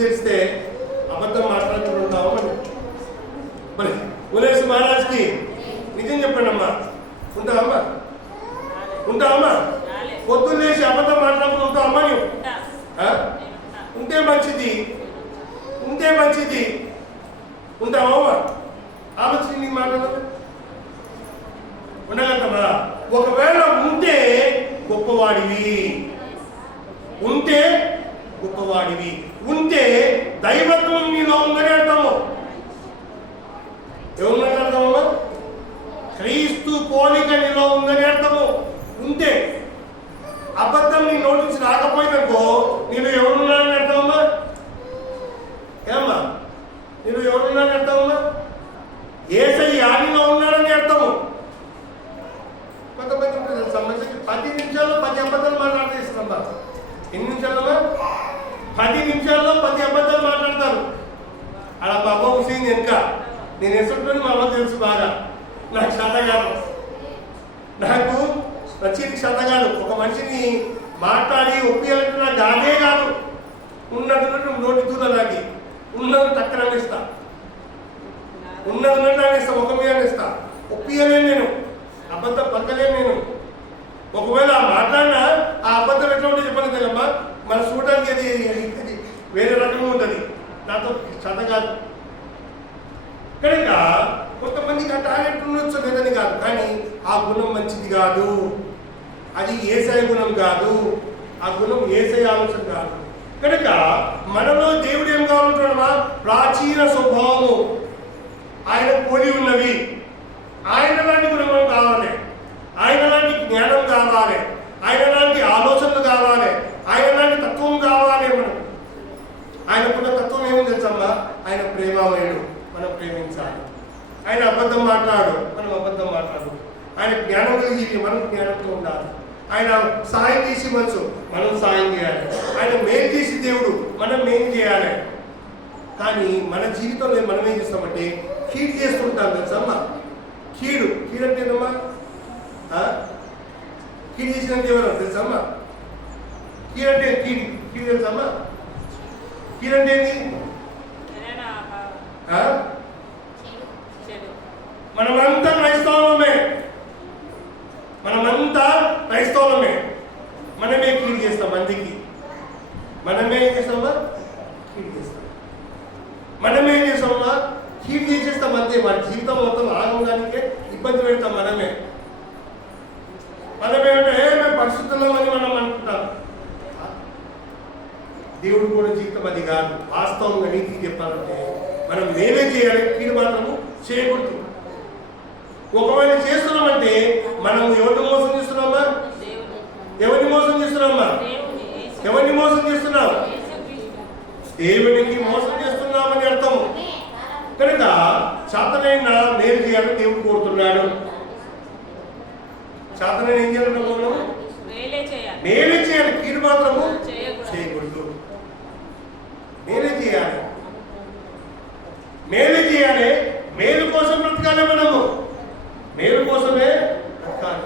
తెరిస్తే అబద్ధం మాట్లాడుతూ ఉంటాము. మరి ఉలేసి మహారాజ్కి నిజం చెప్పండి అమ్మా, ఉంటావమ్మా? పొద్దున్న లేచి అబద్ధం మాట్లాడుతూ ఉంటావమ్మా నువ్వు? ఉంటే మంచిది. ఉంటావమ్మా? ఆలోచన నీ మాట్లాడదు ఉండగలమా? ఒకవేళ ఉంటే గొప్పవాడివి, ఉంటే దైవత్వం నీలో ఉందని అర్థము. ఏమన్నా అర్థమమ్మా? క్రీస్తు పోలిక నీలో ఉందని అర్థము. ఉంటే అబద్ధం నీ నోటి నుంచి రాకపోయినకో నేను ఎవరున్నానని అర్థమమ్మా? ఏమ్మా, నేను ఎవరున్నానని అర్థమమ్మా? యేసయ్య నీలో ఉన్నాడని అర్థము. కొంతమంది సంబంధించి 10 నిమిషాల్లో 10 అబద్ధాలు మాట్లాడేస్తున్నా. ఎన్ని నిమిషాలమ్మా? 10 నిమిషాల్లో 10 అబద్ధాలు మాట్లాడతారు. అలా మా అమ్మ హుసేన్ వెనుక నేను ఎసుంటుని మా అమ్మ తెలుసు బాగా. నాకు శాతగాను, నాకు నచ్చింది శాతగాను. ఒక మనిషిని మాట్లాడి ఒప్పియాలంటే నాకు అదే కాదు. ఉన్నట్టు నోటి దూరాలకి ఉన్నది టక్కన అనేస్తా, ఒక మీద అనేస్తా. ఒప్పియలేను నేను, అబద్ధం పలకలేను నేను. ఒకవేళ మాట్లాడినా ఆ అబద్ధం ఎట్లా ఉంటే చెప్పండి తెలమ్మా, మనం చూడడానికి అది వేరే రకంగా ఉంటుంది. నాతో శాత కాదు. కనుక కొంతమందికి ఆ టాలెంట్ ఉండొచ్చు లేదని కాదు, కానీ ఆ గుణం మంచిది కాదు. అది యేసయ్య గుణం కాదు, ఆ గుణం యేసయ్య ఆలోచన కాదు. కనుక మనలో దేవుడు ఏం కావాలంటున్నామా? ప్రాచీన స్వభావము, ఆయన పోలి ఉన్నవి. ఆయన లాంటి గుణం కావాలి, ఆయన లాంటి జ్ఞానం కావాలి, ఆయన లాంటి ఆలోచనలు కావాలి, ఆయన లాంటి తత్వం కావాలి. ఆయనకున్న తత్వం ఏమో తెలుసమ్మా? ఆయన ప్రేమమయుడు, మనం ప్రేమించాలి. ఆయన అబద్ధం మాట్లాడు, మనం అబద్ధం మాట్లాడు. ఆయన జ్ఞానం కలిగి మనం జ్ఞానంతో ఉండాలి. ఆయన సాయం చేసి మనసు, మనం సాయం చేయాలి. ఆయన మేలు చేసి దేవుడు, మనం మేలు చేయాలి. కానీ మన జీవితంలో మనం ఏం చేస్తామంటే కీడు చేస్తుంటాం తెలుసమ్మా. కీడు అంటే ఏదమ్మా? కీడు చేసినంత ఎవరు తెలుసమ్మా? కీడు తెలుసమ్మా? కీడు అంటే ఏంటి? మనమంతా క్రైస్తవులమే. మనమే కీడు చేస్తాం మందికి. మనమే ఏం చేస్తామా? కీడు చేస్తాం. మనమేం చేస్తామా? కీడు చేసేస్తాం అంతే. మన జీవితం మొత్తం ఆగడానికే ఇబ్బంది పెడతాం. మనమేమంటే మేము పరిశుద్ధులమని మనం అనుకుంటాం. దేవుడు కూడా జీవితం అది కాదు. వాస్తవంగా నీతికి చెప్పాలంటే మనం మేమే చేయాలి, కీడు మాత్రము చేయకూడదు. ఒకవేళ చేస్తున్నామంటే మనం ఎవరిని మోసం చేస్తున్నామా? ఎవరిని మోసం చేస్తున్నాం? దేవునికి మోసం చేస్తున్నామని అర్థము. కనుక శాతనైన మేలు చేయాలని దేవుడు కోరుతున్నాడు. శాతనైన ఏం చేయాలన్నా? మేలే చేయాలి, కీడు మాత్రము చేయకూడదు. మేలే చేయాలి. మేలు కోసం బ్రతకాలి. మనము మేలు కోసమే బ్రతకాలి.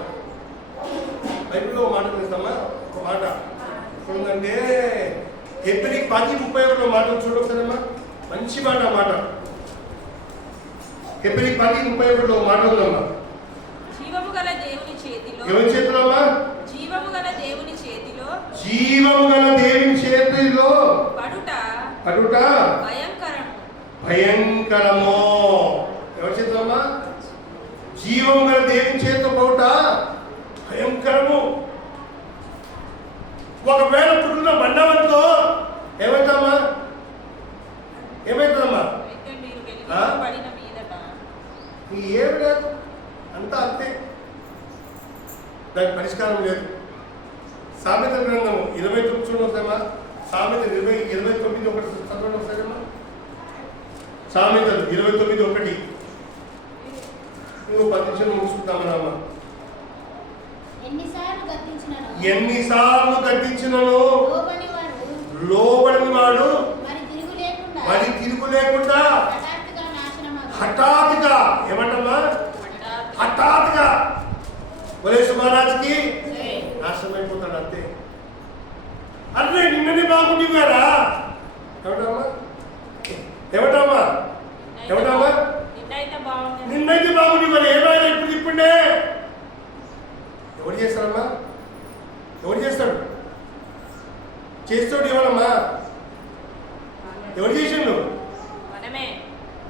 బైబిల్లో మాట తెలుస్తామా? ఒక మాట ఏంటంటే హెబ్రీ 10:31 మాట చూడొకసారమ్మా. మంచి మాట. హెబ్రీ 10:31 మాట ఉందమ్మా. జీవము గల దేవుని చేతిలో. ఎవరి చేతిలో అమ్మా? జీవము గల దేవుని చేతిలో. పడుట భయంకరము. ఎవరి చేతమ్మా? జీవం గల దేవుని చేతితో పోవుట భయంకరము. ఒకవేళ పుట్టిన బండవంతో ఏమైతామా? ఏమైతుందమ్మా? ఏమి లేదు, అంతా అంతే, దానికి పరిష్కారం లేదు. సామెత గ్రంథము 29 చూడండి ఒకసారమ్మా. సామెత 29 ఒకటి చదవండి ఒకసారమ్మా. సామెతలు 29:1. నువ్వు 10 నిమిషాలు ముగిస్తున్నామా? ఎన్నిసార్లు గద్దించినను లోబడిన వాడు మరి తిరుగు లేకుండా హఠాత్తుగా ఏమంటమ్మా? హఠాత్తుగా వలేసు మహారాజ్కి నాశనం అయిపోతాడు అంతే. అరే నిన్ననే బాగుంది కదా. ఏమంటామా? ఏమంటామా? ఏమంటామా? నిన్నైతే బాగుంది మరి ఏమైనా ఇప్పుడే ఎవరు చేస్తారమ్మా? ఎవరు చేస్తాడు? చేస్తాడు ఎవరమ్మా? ఎవరు చేసిండు?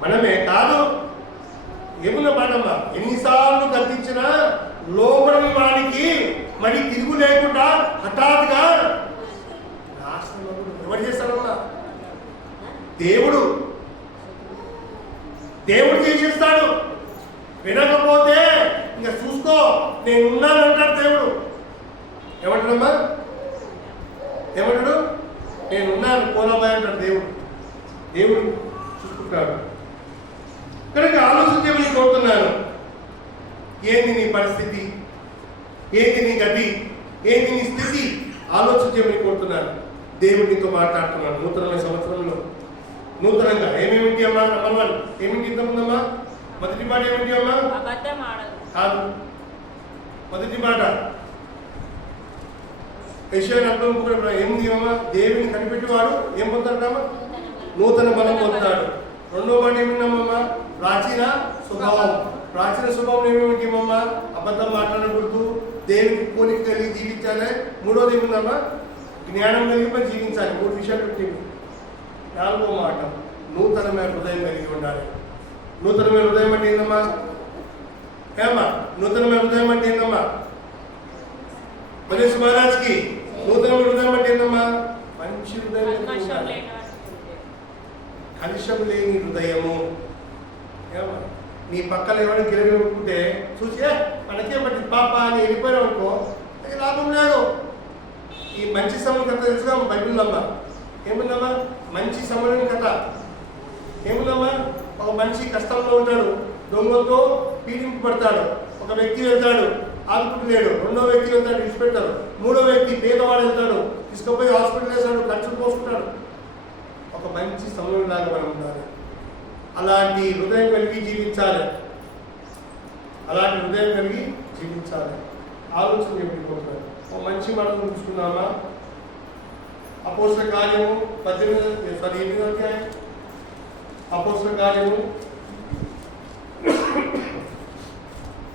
మనమే కాదు. ఏమున్న మాటమ్మా? ఎన్నిసార్లు గద్దించినా లోబడిన వాడికి మరి తిరుగు లేకుండా హఠాత్తుగా నాశనం. ఎవరు చేస్తాడమ్మా? దేవుడు. దేవుడు చేసేస్తాడు. వినకపోతే ఇంకా చూసుకో నేను ఉన్నాను అంటాడు దేవుడు. ఏమంటాడమ్మా? ఏమంటాడు? నేను ఉన్నాను పోలాబాయ్ అంటాడు దేవుడు. దేవుడు చూసుకుంటాడు. కనుక ఆలోచించమని కోరుతున్నాను. ఏంది నీ పరిస్థితి? ఏంది నీ గతి? ఏంది నీ స్థితి? ఆలోచించమని కోరుతున్నాను. దేవుడు నీతో మాట్లాడుతున్నాను. నూతనమైన సంవత్సరంలో నూతనంగా ఏమేమిటి అమ్మా? నంబర్ 1 ఏమిటి ఇంతకుముందమ్మా? మొదటి మాట ఏమిటి అమ్మా? కాదు, మొదటి మాట యెషయా 40:3 ఏముంది అమ్మా? దేవుని కనిపెట్టేవాడు ఏం పొందుతాడమ్మా? నూతన బలం పొందుతాడు. రెండో మాట ఏమిటమ్మా? ప్రాచీన స్వభావం. ప్రాచీన స్వభావం ఏమేమిటి అమ్మా? అబద్ధం మాట్లాడకూడదు, దేవునికి పోలిక కలిగి జీవించాలి. మూడోది ఏముందమ్మా? జ్ఞానం కలిగి జీవించాలి. 3 విషయాలు పెట్టింది. 4వ మాట నూతనమైన హృదయం కలిగి ఉండాలి. నూతనమైన హృదయం అంటే ఏందమ్మా? ఏమా నూతనమైన హృదయం అంటే ఏందమ్మా? వలేసు మహారాజ్కి నూతనమైన హృదయం అంటే ఏందమ్మా? మంచి హృదయం, కలుషం లేని హృదయము. ఏమా నీ పక్కన ఎవరైనా గిరగొట్టుకుంటే చూసి మనకే బట్టి పాప అని వెళ్ళిపోయావు అనుకో, లాభం లేదు. ఈ మంచి సమయం కథ తెలుసుగా బైబిల్ అమ్మా. ఏముందమ్మా? మంచి సమయం కథ ఏముందమ్మా? ఒక మనిషి కష్టంలో ఉంటాడు, దొంగలతో పీడింపబడతాడు. ఒక వ్యక్తి వెళ్తాడు, ఆదుకుంటలేడు. రెండో వ్యక్తి వెళ్తాడు, విడిచిపెట్టాడు. మూడో వ్యక్తి పేదవాడు వెళ్తాడు, తీసుకుపోయి హాస్పిటల్ వేస్తాడు, ఖర్చులు పోసుకుంటాడు. ఒక మంచి సమయం లాగా మనం ఉండాలి. అలాంటి హృదయం కలిగి జీవించాలి. అలాంటి హృదయం కలిగి జీవించాలి. ఆలోచన చెప్పిపోతున్నారు. ఒక మంచి మనం చూసుకున్నామా? అపోస్తల కార్యము 8వ అధ్యాయం. అపోస్తల కార్యము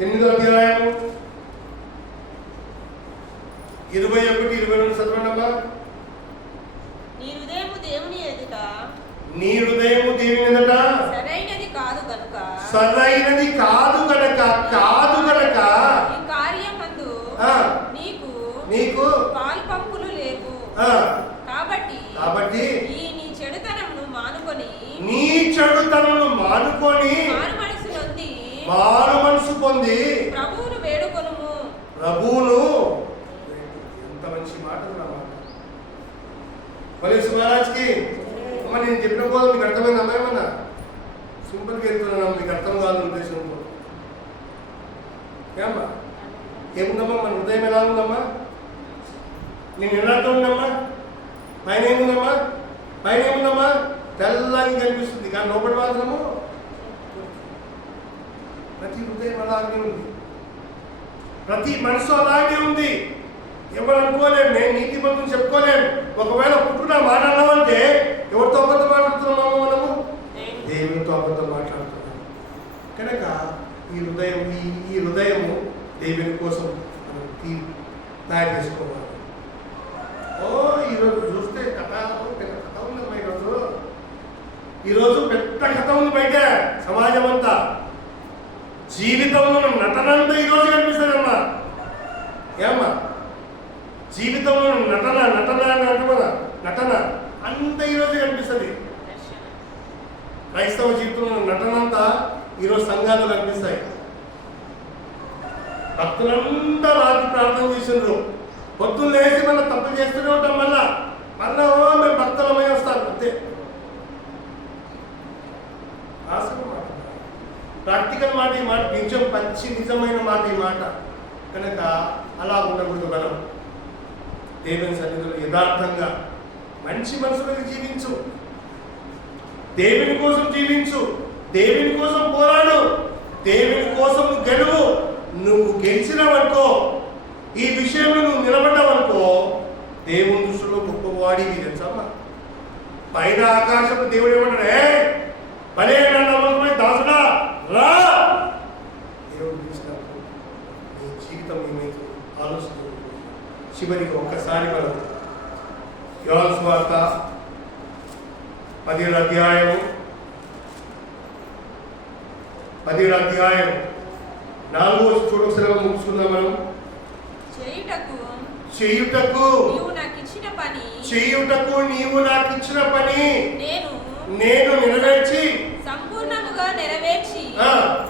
8వ అధ్యాయము 21-22 చదవండమ్మా. నీ హృదయము దేవుని ఎదుట సరైనది కాదు గనుక ఈ కార్యమందు నీకు పాలు పంపులు లేవు. కాబట్టి ఈ నీ చెడుతనమును మానుకొని మారు మనసు పొంది ప్రభువును వేడుకొనుము. ఎంత మంచి మాట అన్నమాట. వలేసు మహారాజ్కి అమ్మ నేను చెప్పిన పోదు మీకు అర్థమైంది అమ్మాయేమన్నా? సింపుల్గా వెళ్తున్నాను, మీకు అర్థం కాదు ఉద్దేశంతో. ఏమ్మా ఏముందమ్మా? మన హృదయం ఎలా ఉందమ్మా? నేను ఎలా ఉందమ్మా? పైన ఏముందమ్మా? తెల్లగా కనిపిస్తుంది, కానీ లోపల మాత్రము ప్రతి హృదయం అలాగే ఉంది, ప్రతి మనసు అలాగే ఉంది. ఎవరు అనుకోలేము, నేను నీతి బంధువుని చెప్పుకోలేము. ఒకవేళ పుట్టున మాట్లాడాలంటే ఎవరితో అబద్ధం మాట్లాడుతున్నాము? మనము దేవునితో అబద్ధం మాట్లాడుతున్నాము. కనుక ఈ హృదయము దేవుని కోసం మనం తయారు చేసుకోవాలి. ఈరోజు చూస్తే పెద్ద కథ ఉందమ్మా. ఈరోజు పెద్ద ఎంత కథ ఉంది బయట సమాజం అంతా. జీవితంలో నటనంతా ఈరోజు కనిపిస్తుందమ్మా. ఏమ్మా జీవితంలో నటన నటన అని అంటున్నా, నటన అంత ఈరోజు కనిపిస్తుంది. క్రైస్తవ జీవితంలో నటన అంతా ఈరోజు సంఘాలు కనిపిస్తాయి. భక్తులంతా రాత్రి ప్రార్థన చేసిండ్రు, పొద్దున్న లేచి మనం తప్పులు చేస్తూనే ఉంటాం. మళ్ళా మేము భక్తులమై వస్తారు అంతే. ప్రాక్టికల్ మాట ఈ మాట, నిజం పచ్చి నిజమైన మాట ఈ మాట కనుక అలా ఉండకూడదు. మనం దేవుని సన్నిధిలో యథార్థంగా మంచి మనసులకు జీవించు, దేవుని కోసం జీవించు, దేవుని కోసం పోరాడు, దేవుని కోసం గెలువు. నువ్వు గెలిచినవనుకో, ఈ విషయంలో నువ్వు నిలబడ్డావనుకో, దేవుని దృష్టిలో గొప్పవాడివి తెలుసమ్మా. పైన ఆకాశంలో దేవుడు ఏమంటాడే, భలే నమ్మకమై దాసుడా రా. దేవుడు పిలిచినప్పుడు నీ జీవితం ఏమైతే ఆలోచన. చివరికి ఒక్కసారి మనం యోహాను సువార్త 17వ అధ్యాయం 4వ చూడొకసారి ముగించుకుందాం మనం. చేయుటకు నీవు నాకు ఇచ్చిన పని నేను నెరవేర్చి సంపూర్ణముగా నెరవేర్చి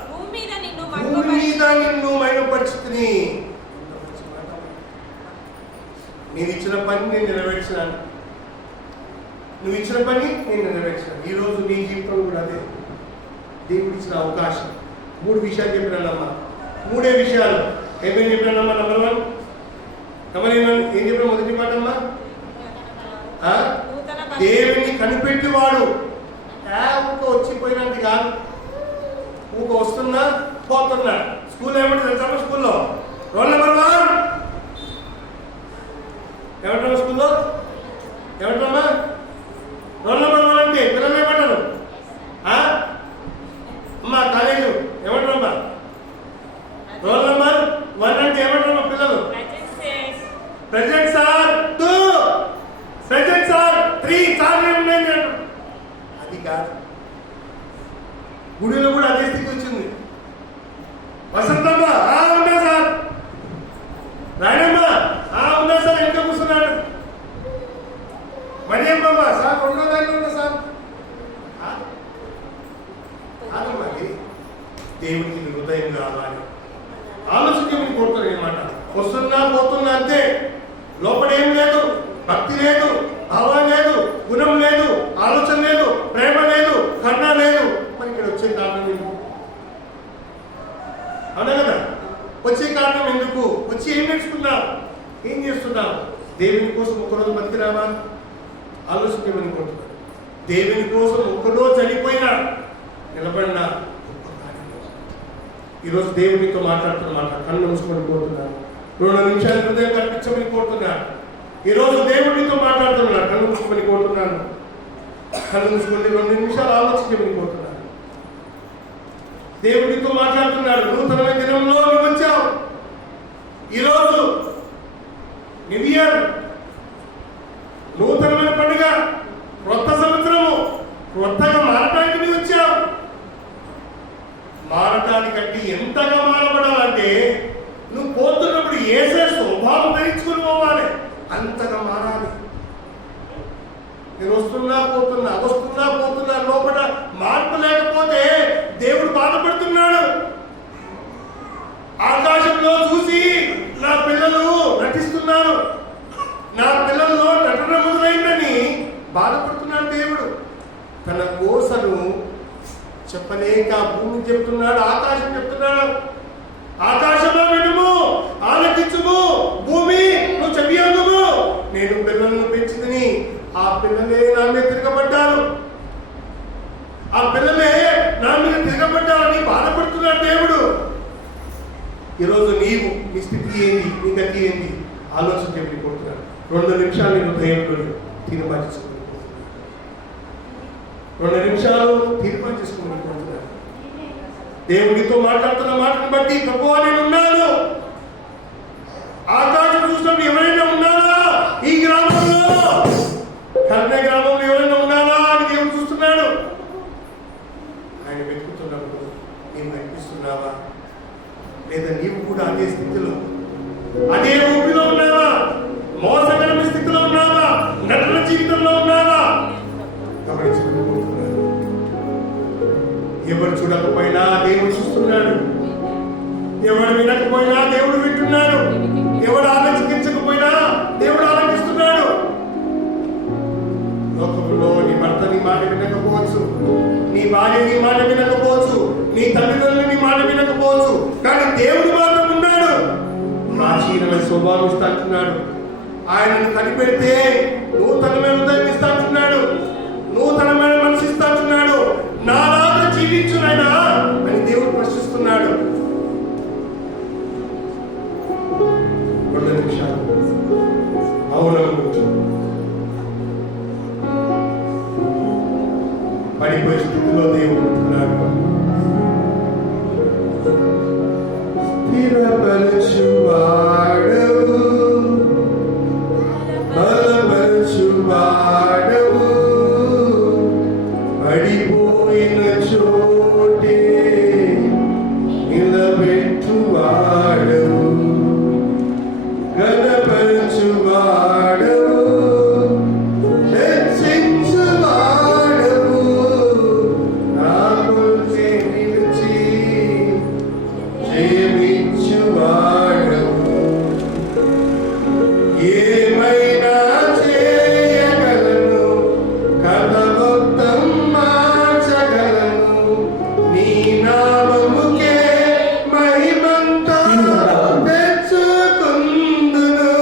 భూమి మీద నిన్ను మహిమపరుచుకుని. నీవు ఇచ్చిన పని నేను నెరవేర్చినాను, నువ్వు ఇచ్చిన పని నేను నెరవేర్చినాను. ఈరోజు నీ జీవితంలో కూడా అదే దేవుడు ఇచ్చిన అవకాశం. 3 విషయాలు చెప్పినానమ్మా, 3 విషయాలు ఏమేమి చెప్పినానమ్మా. నెంబర్ 1 ఏం చెప్పిన మొదటి మాట అమ్మా, దేవుని కనిపెట్టివాడు. ఊక వచ్చిపోయినట్టు కాదు, ఊక వస్తున్నా పోతున్నా. స్కూల్ ఏమంటే తెలుసా, స్కూల్లో రోల్ నెంబర్ 1 ఏమంటారు, స్కూల్లో ఏమంటారమ్మా రోల్ నెంబర్ 1 అంటే పిల్లలు ఏమంటారు. అమ్మా కాలేజు ఏమంటారమ్మా రోల్ నెంబర్ 1 అంటే ఏమంటారమ్మా పిల్లలు. Present sir 2, present sir 3 sir ఏమైంది. అది కాదు, గుడిలో కూడా అదే స్థితి వచ్చింది. వసంతమ్మ ఉన్నా సార్, రాయనమ్మ ఉన్నా సార్, ఇంకా కూర్చున్నాడు. మరి అమ్మమ్మ సార్ 2వ దాంట్లో ఉన్నా సార్. కాదమ్మది దేవుడికి హృదయం కావాలి, ఆలోచించమని కోరుతారు అనమాట. వస్తున్నా పోతున్నా అంతే, లోపడేం లేదు, భక్తి లేదు, భావం లేదు, గుణం లేదు, ఆలోచన లేదు, ప్రేమ లేదు, కరుణ లేదు. మరి ఇక్కడ వచ్చే కారణం ఎందుకు? అవునా కదా, వచ్చే కారణం ఎందుకు? వచ్చి ఏం నేర్చుకున్నావు, ఏం చేస్తున్నావు? దేవుని కోసం ఒక్కరోజు బతికిరావా? ఆలోచించమని కోరుతున్నాను. దేవుని కోసం ఒక్కరోజు చనిపోయినా నిలబడినా ఈరోజు దేవునితో మాట్లాడుతున్నమాట. కళ్ళు మూసుకొని కోరుతున్నాను. 2 నిమిషాలు హృదయం కల్పించమని కోరుతున్నాను. ఈరోజు దేవుడితో మాట్లాడుతున్నాను. కళ్ళు మూసుకొని కోరుతున్నాను. కళ్ళు మూసుకొని 2 నిమిషాలు ఆలోచించమని కోరుతున్నాను. దేవుడితో మాట్లాడుతున్నాడు. నూతనమైన దినంలో నువ్వు వచ్చావు. ఈరోజు న్యూ ఇయర్, నూతనమైన పండుగ, కొత్త సంవత్సరము, కొత్తగా మారటానికి నువ్వు వచ్చావు. మారటానికంటే ఎంతగా మారబడాలంటే నువ్వు పోతున్నప్పుడు ఏసే స్వభావం ధరించుకుని పోవాలి, అంతగా మారాలి. నేను వస్తున్నా పోతున్నా లోపల మార్పు లేకపోతే దేవుడు బాధపడుతున్నాడు. ఆకాశంలో చూసి నా పిల్లలు నటిస్తున్నారు, నా పిల్లల్లో నటన మొదలైందని బాధపడుతున్నాడు దేవుడు. తన కోసను చెప్పలేక భూమి చెప్తున్నాడు, ఆకాశం చెప్తున్నాడు. ఆకాశమా వినుము, ఆలకించుము, భూమి నువ్వు చెవియొగ్గుము. నేను పిల్లలను పెంచితిని, ఆ పిల్లలే నా మీద తిరగబడ్డారు, ఆ పిల్లలే నా మీద తిరగబడ్డారని బాధపడుతున్నాడు దేవుడు. ఈరోజు నీవు నీ స్థితి ఏంటి, నీ గతి ఏంటి ఆలోచన చెప్పిపోతున్నాడు. 2 నిమిషాలు నేను దైవంలో తీర్మానించుకుంటున్నాను. 2 నిమిషాలు తీర్మానించుకుంటున్నాను. దేవుడితో మాట్లాడుతున్న మాటను బట్టి ప్రభువా నేను ఉన్నాను. ఆకాశం చూసినప్పుడు ఎవరైనా ఉన్నారా ఈ గ్రామంలో, కర్ణ గ్రామంలో ఎవరైనా ఉన్నారా అని దేవుడు చూస్తున్నాడు. ఆయన వెతుకుతున్నప్పుడు నీవు కనిపిస్తున్నావా? లేదా నీవు కూడా అదే స్థితిలో, అదే ఊపిలో ఉన్నావా? మోసకరమైన స్థితిలో ఉన్నావా? నటన జీవితంలో ఉన్నావా? గమనించుకుంటున్నాను. ఎవరు చూడకపోయినా దేవుడు చూస్తున్నాడు. ఎవరు వినకపోయినా దేవుడు వింటున్నాడు. ఎవరు ఆలోచించకపోయినా దేవుడు ఆలోచిస్తున్నాడు. లోకంలో నీ భర్త నీ మాట వినకపోవచ్చు, నీ భార్య నీ మాట వినకపోవచ్చు, నీ తల్లిదండ్రులు నీ మాట వినకపోవచ్చు, కానీ దేవుడు మాత్రం ఉన్నాడు. ప్రాచీనమైన స్వభావం ఇస్తాంటున్నాడు. ఆయనను కనిపెడితే నూతనమైన ఉదయం ఇస్తాంటున్నాడు, నూతనమైన మనసు ఇస్తాంటున్నాడు. నాలాగా జీవించునైనా అని దేవుడు ప్రశ్నిస్తున్నాడు. 2 నిమిషాలు మౌనం పడిపోయే స్థితిలో దేవుడు ఉంటున్నాడు. స్థిరపరచువాడవు, బలపరచువాడవు, పడిపోయిన చోటే నిలబెట్టువాడవు, గణపరచువాడవు, హెచ్చించువాడవు, నా కొరకే నిలిచి జయమిచ్చువాడవు. ఏమైనా చేయగలను, కథ మొత్తం మార్చగలను, నీ నామముకే మహిమంతా తెచ్చుకుందును.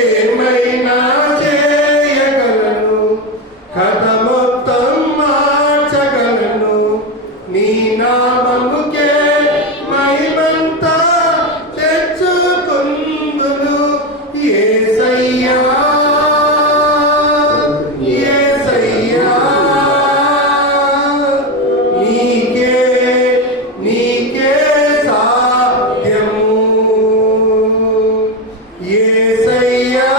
ఏమైనా చేయగలను, కథ మొత్తం మార్చగలను, నీ నామముకే మహిమంతా తెచ్చుకుందును. యేసయ్యా, యేసయ్యా, నీకే నీకే సాధ్యము. యేసయ్యా,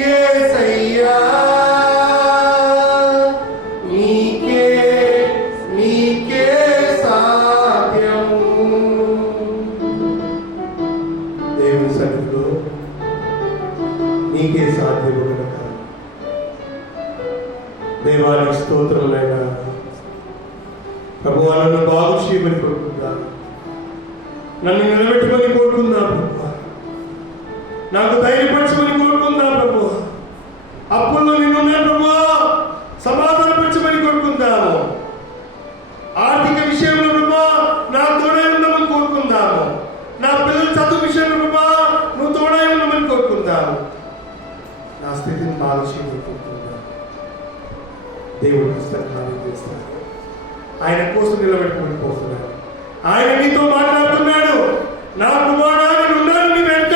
యేసయ్యా, నీకే నీకే సాధ్యము. దేవుని సన్నిధిలో నీకే సాధ్యము కనుక దేవానికి స్తోత్రములైనా. ప్రభువా, నన్ను బాగు చేయమని కోరుకుంటున్నాను, నన్ను నిలబెట్టమని కోరుకుంటున్నాను ప్రభువా, నాకు ధైర్యపరచమని కోరుకుంటున్నాను ప్రభువా, అప్పుల్లో నిన్నున్నా ప్రభువా సమాధానపరచమని కోరుకుంటాము, ఆర్థిక విషయంలో ప్రభువా నా తోడే ఉండమని కోరుకుందాము, నా పిల్లల చదువు విషయంలో ప్రభువా నువ్వు తోడే ఉండమని కోరుకుందాము, నా స్థితిని బాగు చేయమని కోరుకుంటాను. దేవుడు పుస్తకాలు చేస్తాడు. ఆయన కోసం నిలబెట్టుకుని పోతున్నాడు. ఆయన నీతో మాట్లాడుతున్నాడు. నా కుమారుడా, నేను ఉన్నాను నీ వెంట,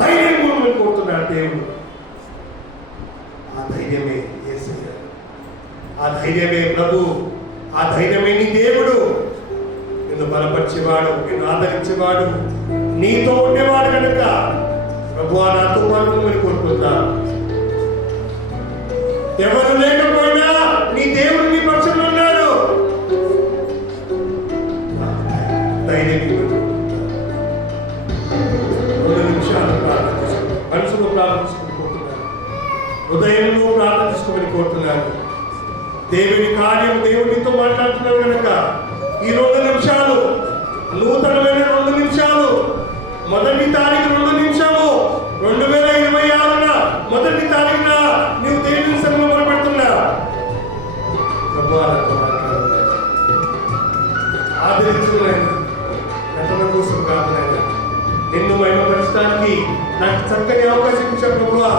ధైర్యం కోరుమని కోరుతున్నాడు దేవుడు. ఆ ధైర్యమే యేసయ్య, ఆ ధైర్యమే ప్రభు, ఆ ధైర్యమే నీ దేవుడు. నిన్ను బలపరిచేవాడు, నిన్ను ఆదరించేవాడు, నీతో ఉండేవాడు కనుక ప్రభువా నాతో మాట్లాడమని కోరుకుంటా. ఎవరు లేకపోయినా నీ దేవుడు నీ పక్షంలో ఉన్నాడు. ధైర్యం 2 నిమిషాలు ప్రార్థించుకో, మనసులో ప్రార్థించుకుని కోరుతున్నాను, హృదయంలో ప్రార్థించుకోమని కోరుతున్నాను. దేవుని కార్యం దేవునితో మాట్లాడుతున్నాడు కనుక ఈ 2 నిమిషాలు నూతనమైన 2 నిమిషాలు. మొదటి తారీఖు 2 నిమిషాలు 2026 మొదటి తారీఖున నువ్వు దేవుని సన్నిధిలో మొదలుపెడుతున్నా. ఆదరించుకున్నాను, నటన కోసం కాదునైనా నిన్ను మహిమపరచడానికి నాకు చక్కని అవకాశం ఇచ్చావు ప్రభువా,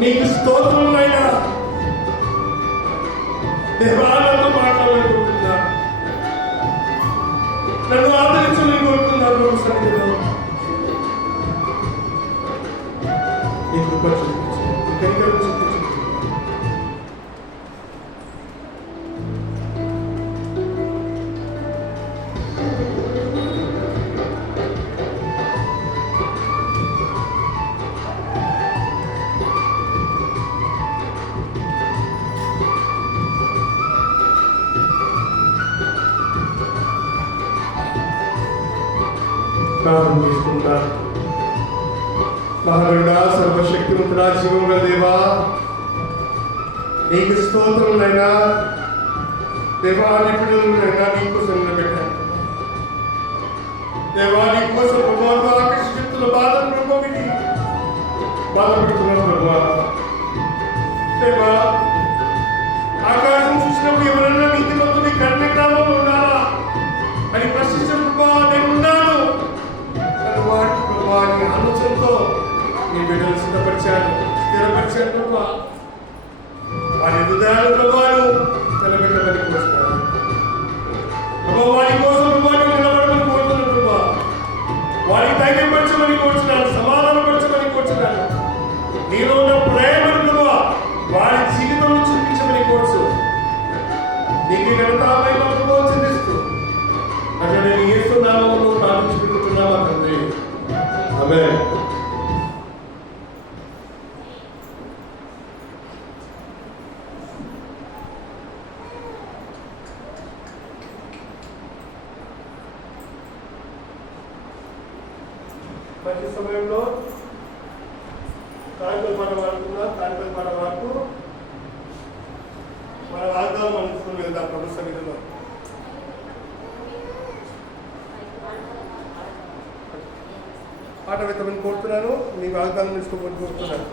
నీకు స్తోత్రములైనా. దేవాలయంతో మాట్లాడాలనుకుంటున్నా, నన్ను ఆదరించమని కోరుకున్నాను ప్రభు సన్నిధిలో. నీ కృప చూపించు, నీ కనికరం చూపించు. ప్రార్థన చేసుకుంటాను. మహాగణుడా, సర్వశక్తివంతుడా, జీవముల దేవా, నీకు స్తోత్రములైనా దేవా, నిపుణులైనా నీకోసం నిలబెట్టాను. దేవా, నీకోసం ప్రభావం ఆకర్షితుల బాధను ప్రభావిని బాధపడుతున్నాను ప్రభా. దేవా, ఆకాశం చూసినప్పుడు ఎవరైనా నీతిమంతుని కర్ణ గ్రామంలో ఉన్నారా అని ప్రశ్నించిన ప్రభా, నేను ఉన్నాను. వాటి ప్రభా నీ ఆలోచనతో నీ బిడ్డలు సిద్ధపరిచాను, స్థిరపరిచాను ప్రభా. వారి హృదయాలు ప్రభాను నిలబెట్టమని కోరుతున్నాను ప్రభా. వారి కోసం ప్రభావం నిలబడమని కోరుతున్నాను ప్రభా. వారికి ధైర్యపరచమని కోరుతున్నాను, సమాధానపరచమని కోరుతున్నాను. నీలో ఉన్న ప్రేమను ప్రభా వారి జీవితంలో చూపించమని కోరుచు. నీకు ఘనతాపై ప్రభుత్వం చెందిస్తూ అక్కడ నేను ఏస్తున్నామో ప్రార్థించుకుంటున్నామా తండ్రి. ఆమేన్. మంచి సమయంలో సాయంత్రం పాట పాడుతున్నా. సాయంత్రం పాట పాడుతూ మన వాగ్దానం అనుకుని వెళ్దాం ప్రభు సన్నిధిలో. పాట వెతమని కోరుతున్నాను, మీ వాగ్దానం తీసుకోమని కోరుతున్నాను.